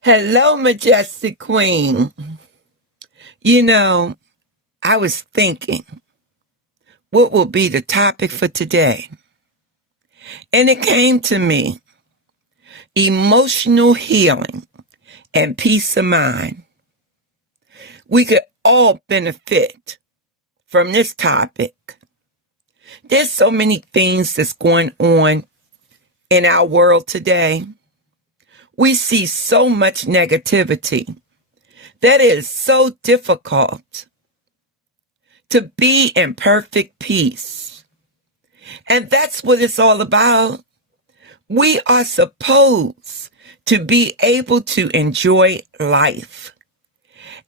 Hello, Majestic Queen. You know, I was thinking, what will be the topic for today? And it came to me, emotional healing and peace of mind. We could all benefit from this topic. There's so many things that's going on in our world today. We see so much negativity that is so difficult to be in perfect peace. And that's what it's all about. We are supposed to be able to enjoy life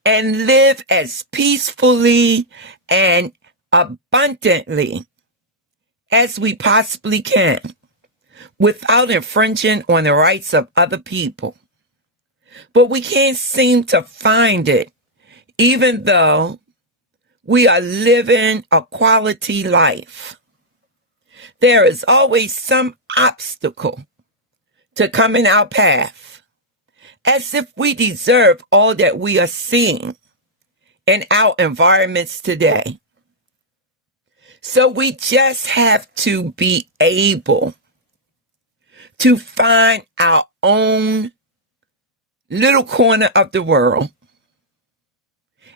and live as peacefully and abundantly as we possibly can without infringing on the rights of other people. But we can't seem to find it, even though we are living a quality life. There is always some obstacle to come in our path, as if we deserve all that we are seeing in our environments today. So we just have to be able to find our own little corner of the world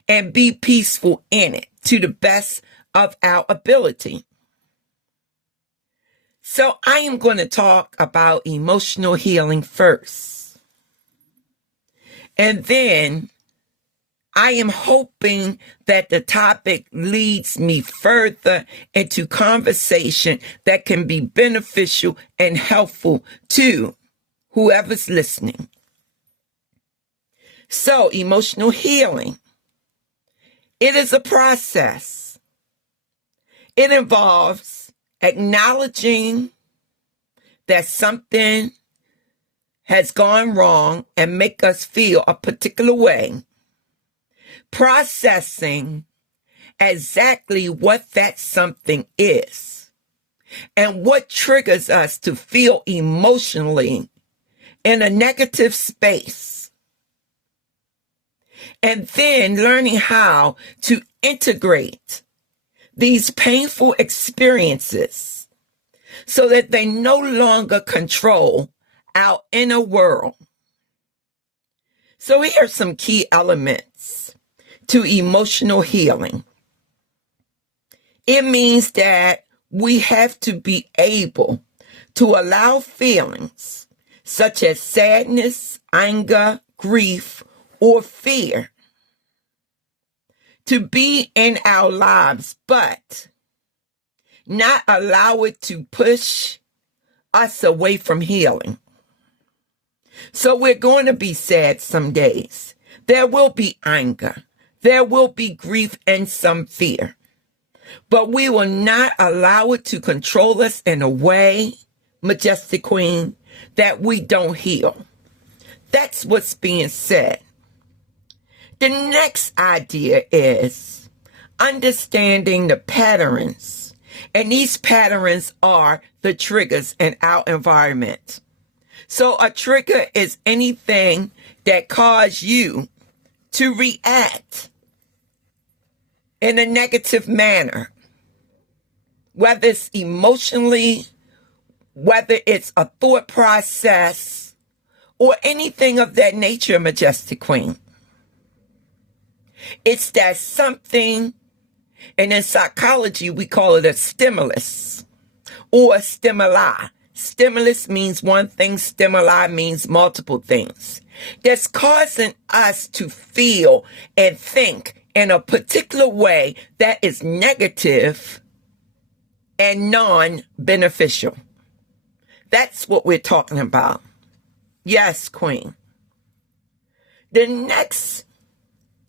and be peaceful in it to the best of our ability. So I am going to talk about emotional healing first. And then I am hoping that the topic leads me further into conversation that can be beneficial and helpful to whoever's listening. So, emotional healing. It is a process. It involves acknowledging that something has gone wrong and make us feel a particular way. Processing exactly what that something is and what triggers us to feel emotionally in a negative space. And then learning how to integrate these painful experiences so that they no longer control our inner world. So here are some key elements to emotional healing. It means that we have to be able to allow feelings such as sadness, anger, grief, or fear to be in our lives, but not allow it to push us away from healing. So we're going to be sad some days. There will be anger. There will be grief and some fear. But we will not allow it to control us in a way, Majestic Queen, that we don't heal. That's what's being said. The next idea is understanding the patterns. And these patterns are the triggers in our environment. So a trigger is anything that causes you to react in a negative manner, whether it's emotionally, whether it's a thought process, or anything of that nature, Majestic Queen. It's that something, and in psychology, we call it a stimulus or a stimuli. Stimulus means one thing, stimuli means multiple things. That's causing us to feel and think in a particular way that is negative and non-beneficial. That's what we're talking about. Yes, Queen. The next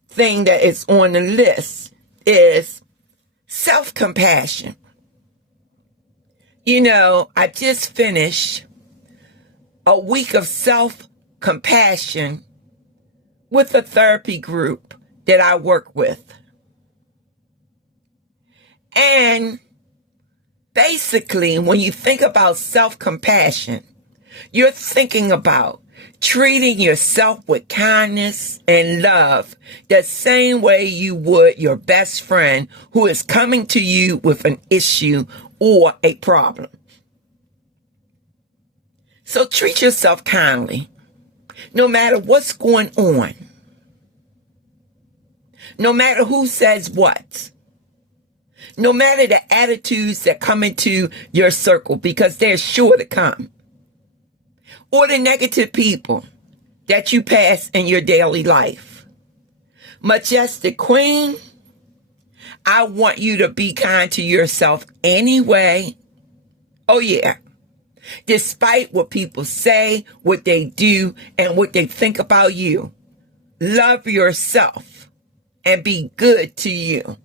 thing that is on the list is self-compassion. You know, I just finished a week of self-compassion with a therapy group that I work with. And basically, when you think about self-compassion, you're thinking about treating yourself with kindness and love the same way you would your best friend who is coming to you with an issue or a problem. So treat yourself kindly, no matter what's going on, no matter who says what, no matter the attitudes that come into your circle, because they're sure to come, or the negative people that you pass in your daily life. Majestic Queen, I want you to be kind to yourself anyway. Oh yeah. Despite what people say, what they do, and what they think about you, love yourself and be good to you.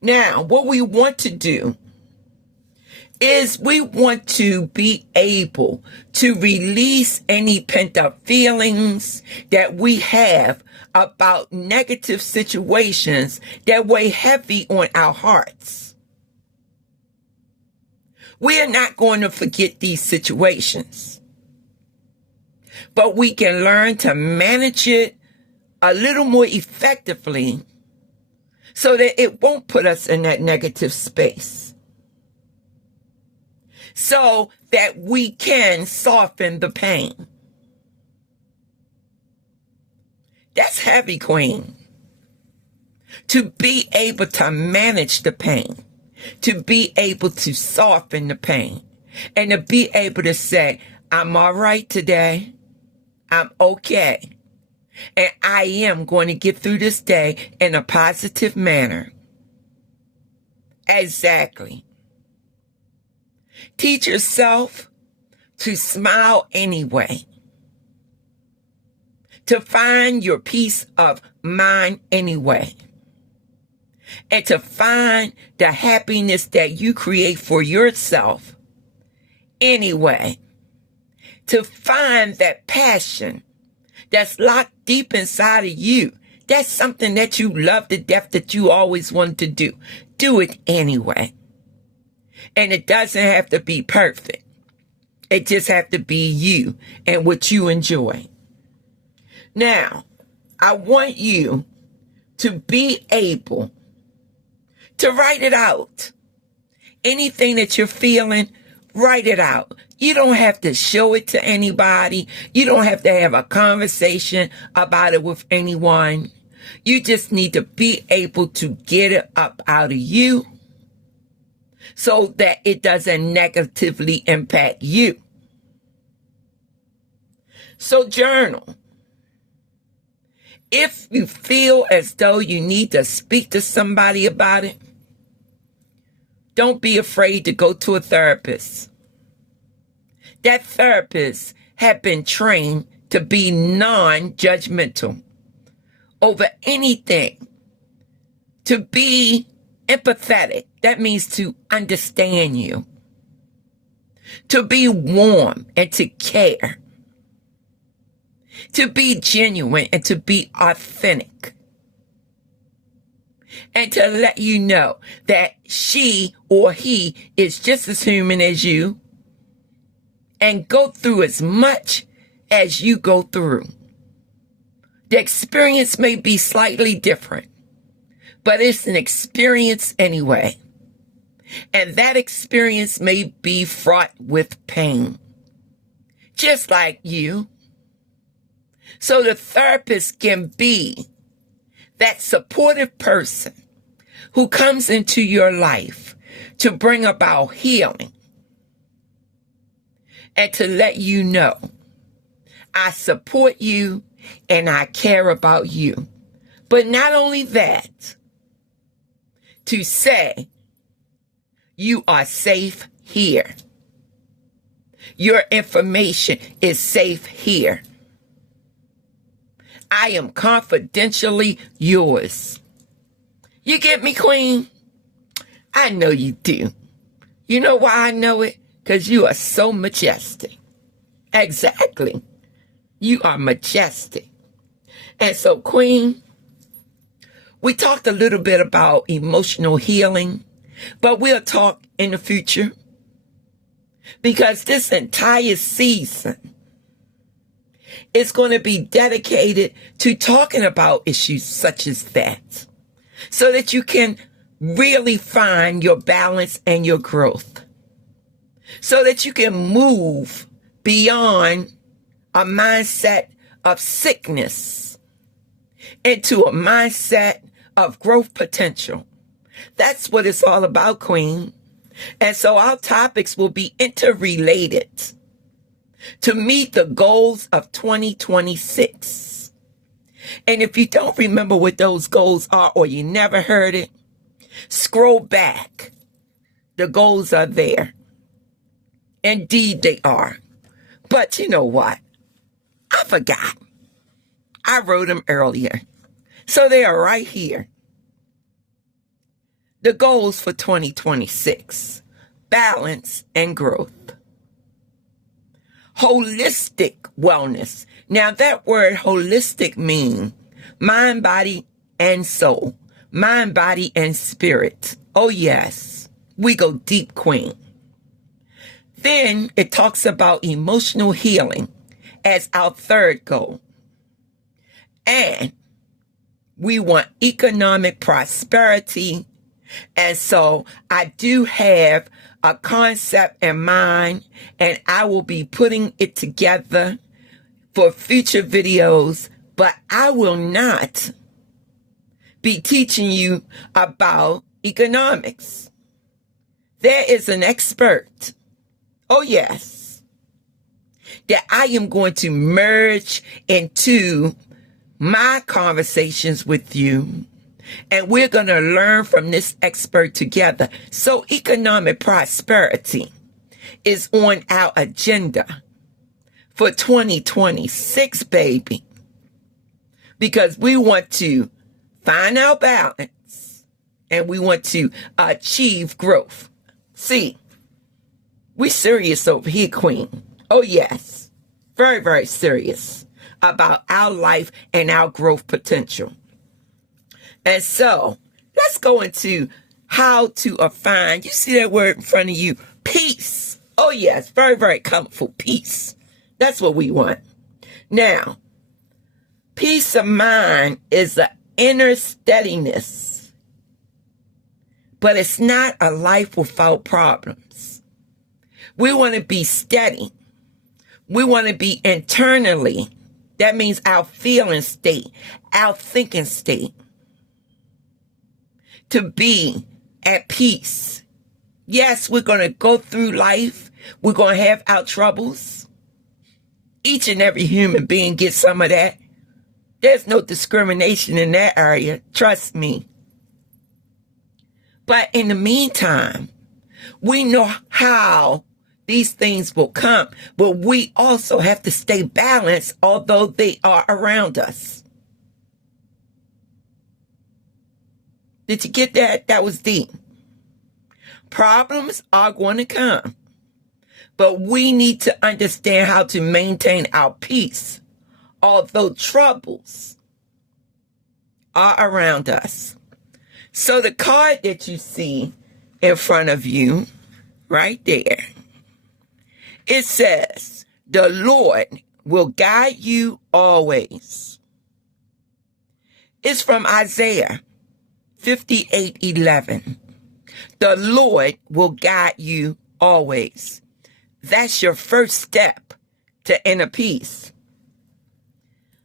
Now, what we want to do is we want to be able to release any pent-up feelings that we have about negative situations that weigh heavy on our hearts. We are not going to forget these situations, but we can learn to manage it a little more effectively so that it won't put us in that negative space, so that we can soften the pain. That's heavy, Queen. To be able to manage the pain, to be able to soften the pain, and to be able to say, I'm all right today, I'm okay, and I am going to get through this day in a positive manner. Exactly. Teach yourself to smile anyway, to find your peace of mind anyway, and to find the happiness that you create for yourself anyway, to find that passion that's locked deep inside of you. That's something that you love to death, that you always wanted to do. Do it anyway. And it doesn't have to be perfect. It just has to be you and what you enjoy. Now, I want you to be able to write it out. Anything that you're feeling, write it out. You don't have to show it to anybody. You don't have to have a conversation about it with anyone. You just need to be able to get it up out of you so that it doesn't negatively impact you. So journal. If you feel as though you need to speak to somebody about it, don't be afraid to go to a therapist. That therapist had been trained to be non-judgmental over anything, to be empathetic. That means to understand you, to be warm and to care, to be genuine and to be authentic, and to let you know that she or he is just as human as you and go through as much as you go through. The experience may be slightly different, but it's an experience anyway. And that experience may be fraught with pain, just like you. So the therapist can be that supportive person who comes into your life to bring about healing and to let you know, I support you and I care about you. But not only that, to say, you are safe here. Your information is safe here. I am confidentially yours. You get me, Queen? I know you do. You know why I know it? Because you are so majestic. Exactly. You are majestic. And so, Queen, we talked a little bit about emotional healing, but we'll talk in the future. Because this entire season is going to be dedicated to talking about issues such as that, so that you can really find your balance and your growth, so that you can move beyond a mindset of sickness into a mindset of growth potential. That's what it's all about, Queen. And so our topics will be interrelated to meet the goals of 2026. And if you don't remember what those goals are, or you never heard it, scroll back. The goals are there. Indeed, they are. But you know what? I forgot. I wrote them earlier. So they are right here. The goals for 2026. Balance and growth. Holistic wellness. Now that word holistic means mind, body, and soul. Mind, body, and spirit. Oh yes. We go deep, Queen. Then it talks about emotional healing as our third goal. And we want economic prosperity. And so I do have a concept in mind, and I will be putting it together for future videos, but I will not be teaching you about economics. There is an expert, oh yes, that I am going to merge into my conversations with you, and we're going to learn from this expert together. So economic prosperity is on our agenda for 2026, baby, because we want to find our balance and we want to achieve growth. See, we serious over here, Queen. Oh yes, very, very serious about our life and our growth potential. And so let's go into how to find, you see that word in front of you, peace. Oh yes, very, very comfortable, peace. That's what we want. Now, peace of mind is an inner steadiness, but it's not a life without problems. We want to be steady. We want to be internally. That means our feeling state, our thinking state. To be at peace. Yes, we're going to go through life. We're going to have our troubles. Each and every human being gets some of that. There's no discrimination in that area. Trust me. But in the meantime, we know how these things will come, but we also have to stay balanced, although they are around us. Did you get that? That was deep. Problems are going to come, but we need to understand how to maintain our peace, although troubles are around us. So the card that you see in front of you, right there, it says, the Lord will guide you always. It's from Isaiah 58:11. The Lord will guide you always. That's your first step to inner peace.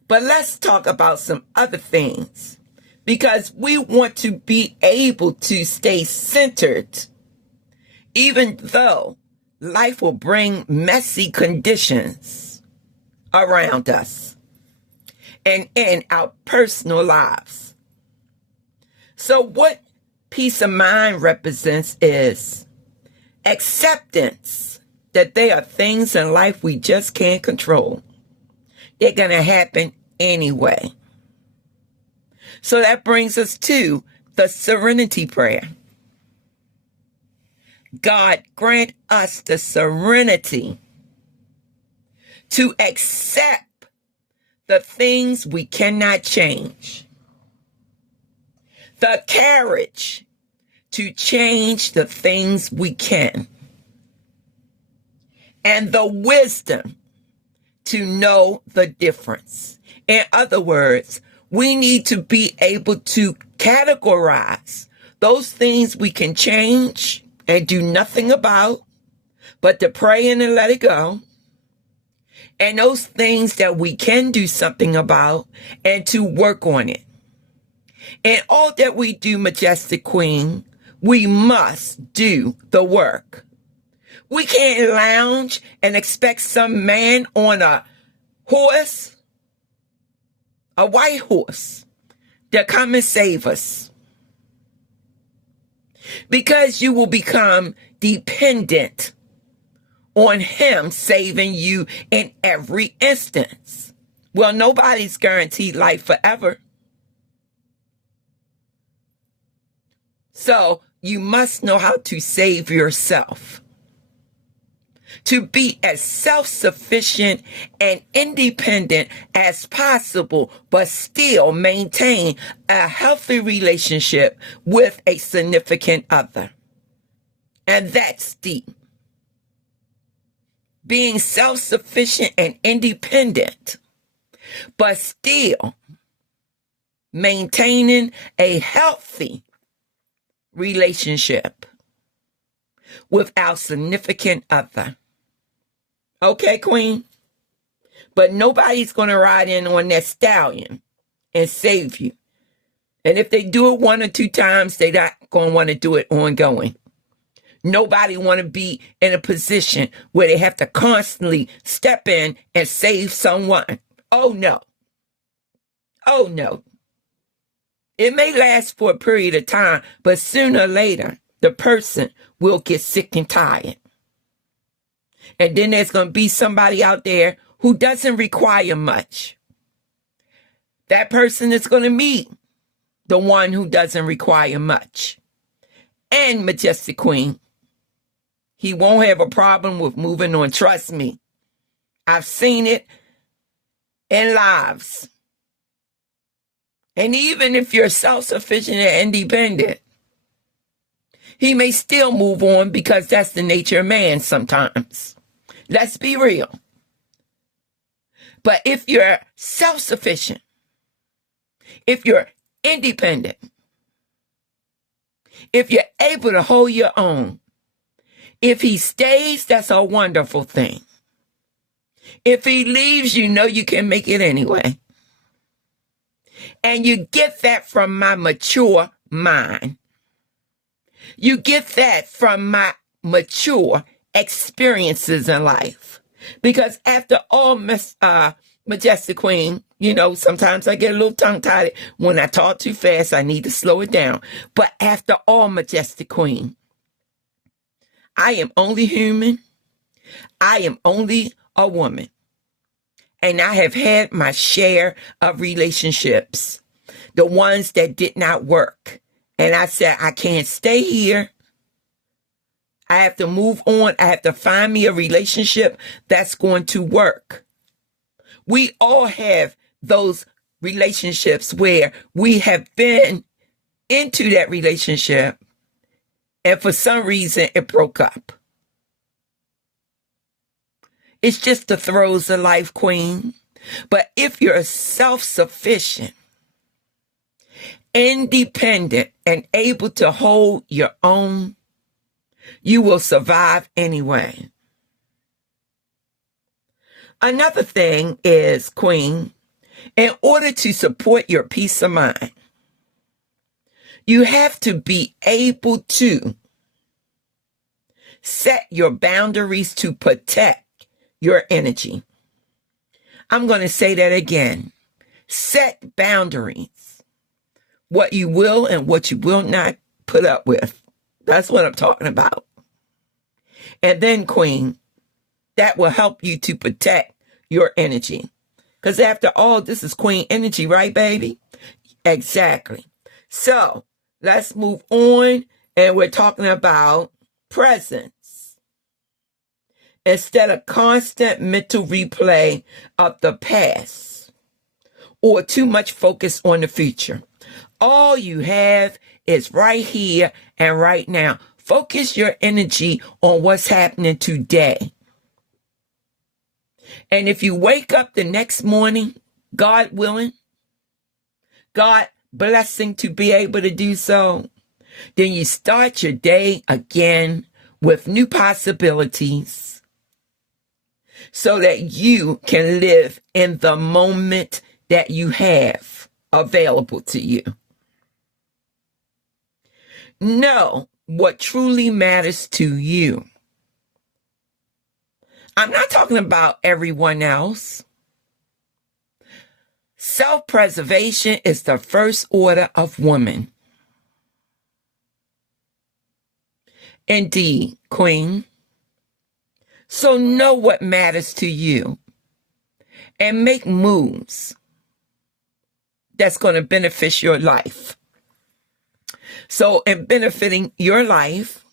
But let's talk about some other things, because we want to be able to stay centered, even though life will bring messy conditions around us and in our personal lives. So what peace of mind represents is acceptance that there are things in life we just can't control. They're going to happen anyway. So that brings us to the serenity prayer. God grant us the serenity to accept the things we cannot change, the courage to change the things we can, and the wisdom to know the difference. In other words, we need to be able to categorize those things we can change and do nothing about, but to pray and to let it go. And those things that we can do something about and to work on it. And all that we do, Majestic Queen, we must do the work. We can't lounge and expect some man on a horse, a white horse, to come and save us. Because you will become dependent on him saving you in every instance. Well, nobody's guaranteed life forever. So you must know how to save yourself. To be as self-sufficient and independent as possible, but still maintain a healthy relationship with a significant other. And that's deep. Being self-sufficient and independent, but still maintaining a healthy relationship with our significant other. Okay, Queen? But nobody's going to ride in on that stallion and save you. And if they do it 1 or 2 times, they're not going to want to do it ongoing. Nobody want to be in a position where they have to constantly step in and save someone. Oh, no. Oh, no. It may last for a period of time, but sooner or later, the person will get sick and tired. And then there's going to be somebody out there who doesn't require much. That person is going to meet the one who doesn't require much. And Majestic Queen, he won't have a problem with moving on. Trust me. I've seen it in lives. And even if you're self-sufficient and independent, he may still move on because that's the nature of man sometimes. Let's be real. But if you're self-sufficient, if you're independent, if you're able to hold your own, if he stays, that's a wonderful thing. If he leaves, you know you can make it anyway. And you get that from my mature mind. You get that from my mature experiences in life. Because after all, Majestic Queen, you know, sometimes I get a little tongue-tied. When I talk too fast, I need to slow it down. But after all, Majestic Queen, I am only human. I am only a woman. And I have had my share of relationships, the ones that did not work. And I said, I can't stay here. I have to move on. I have to find me a relationship that's going to work. We all have those relationships where we have been into that relationship and for some reason it broke up. It's just the throes of life, Queen. But if you're self-sufficient, independent, and able to hold your own, you will survive anyway. Another thing is, Queen, in order to support your peace of mind, you have to be able to set your boundaries to protect your energy. I'm going to say that again. Set boundaries. What you will and what you will not put up with. That's what I'm talking about. And then, Queen, that will help you to protect your energy. Because after all, this is Queen energy, right, baby? Exactly. So let's move on. And we're talking about presence. Instead of constant mental replay of the past or too much focus on the future. All you have is right here and right now. Focus your energy on what's happening today. And if you wake up the next morning, God willing, God blessing to be able to do so, then you start your day again with new possibilities so that you can live in the moment that you have available to you. Know what truly matters to you. I'm not talking about everyone else. Self-preservation is the first order of woman. Indeed, Queen. So know what matters to you and make moves that's going to benefit your life. So in benefiting your life,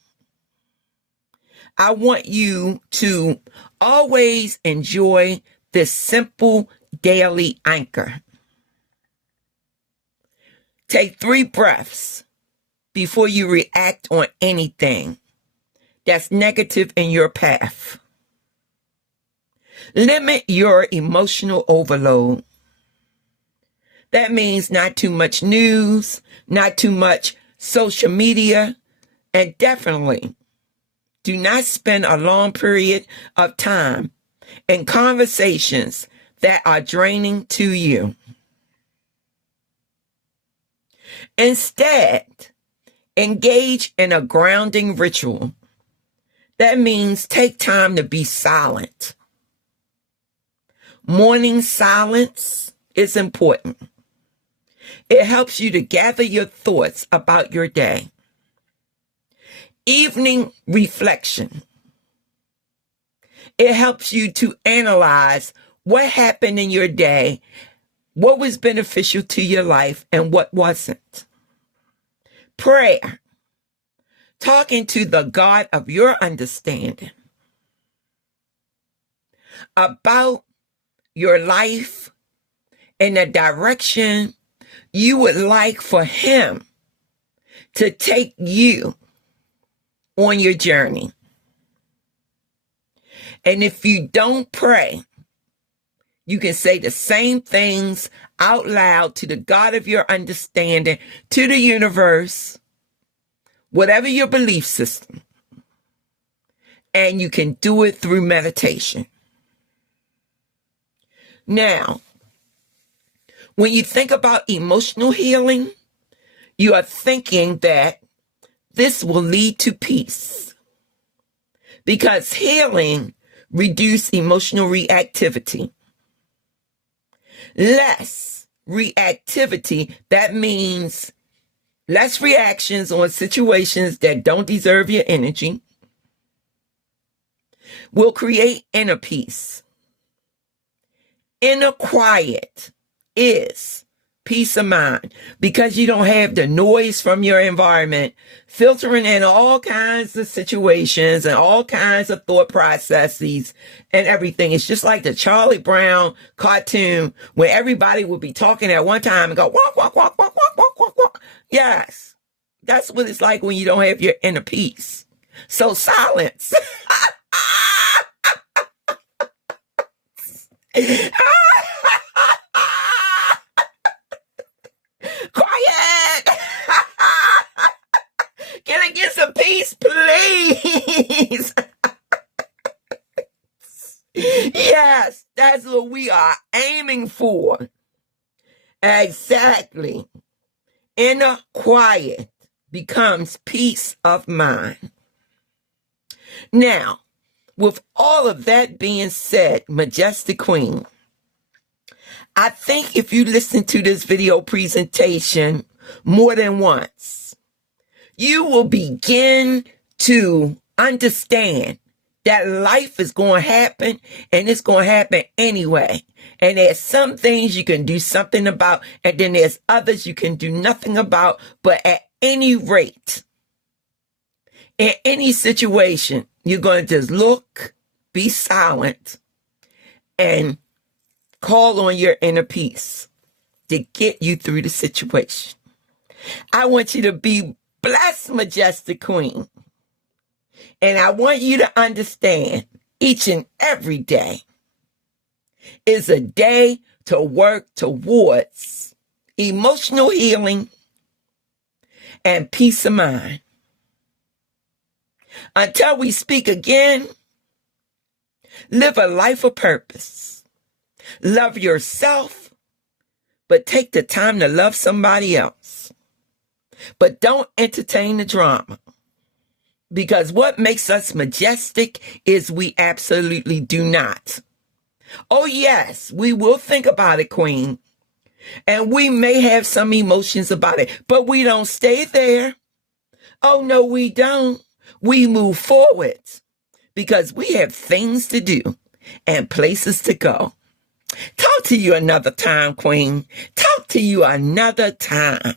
I want you to always enjoy this simple daily anchor. Take 3 breaths before you react on anything that's negative in your path. Limit your emotional overload. That means not too much news, not too much social media, and definitely do not spend a long period of time in conversations that are draining to you. Instead, engage in a grounding ritual. That means take time to be silent. Morning silence is important. It helps you to gather your thoughts about your day. Evening reflection. It helps you to analyze what happened in your day, what was beneficial to your life, and what wasn't. Prayer. Talking to the God of your understanding about your life and the direction you would like for Him to take you on your journey. And if you don't pray, you can say the same things out loud to the God of your understanding, to the universe, whatever your belief system. And you can do it through meditation. Now, when you think about emotional healing, you are thinking that this will lead to peace, because healing reduces emotional reactivity. Less reactivity, that means less reactions on situations that don't deserve your energy, will create inner peace. Inner quiet is peace of mind, because you don't have the noise from your environment filtering in all kinds of situations and all kinds of thought processes and everything. It's just like the Charlie Brown cartoon where everybody would be talking at one time and go, walk, walk, walk, walk, walk, walk, walk, walk. Yes, that's what it's like when you don't have your inner peace. So silence. Quiet. Can I get some peace, please? Yes, that's what we are aiming for. Exactly. Inner quiet becomes peace of mind. Now, with all of that being said, Majestic Queen, I think if you listen to this video presentation more than once, you will begin to understand that life is going to happen, and it's going to happen anyway. And there's some things you can do something about, and then there's others you can do nothing about. But at any rate, in any situation, you're going to just look, be silent, and call on your inner peace to get you through the situation. I want you to be blessed, Majestic Queen. And I want you to understand each and every day is a day to work towards emotional healing and peace of mind. Until we speak again, live a life of purpose. Love yourself, but take the time to love somebody else. But don't entertain the drama. Because what makes us majestic is we absolutely do not. Oh, yes, we will think about it, Queen. And we may have some emotions about it, but we don't stay there. Oh, no, we don't. We move forward because we have things to do and places to go. Talk to you another time, Queen. Talk to you another time.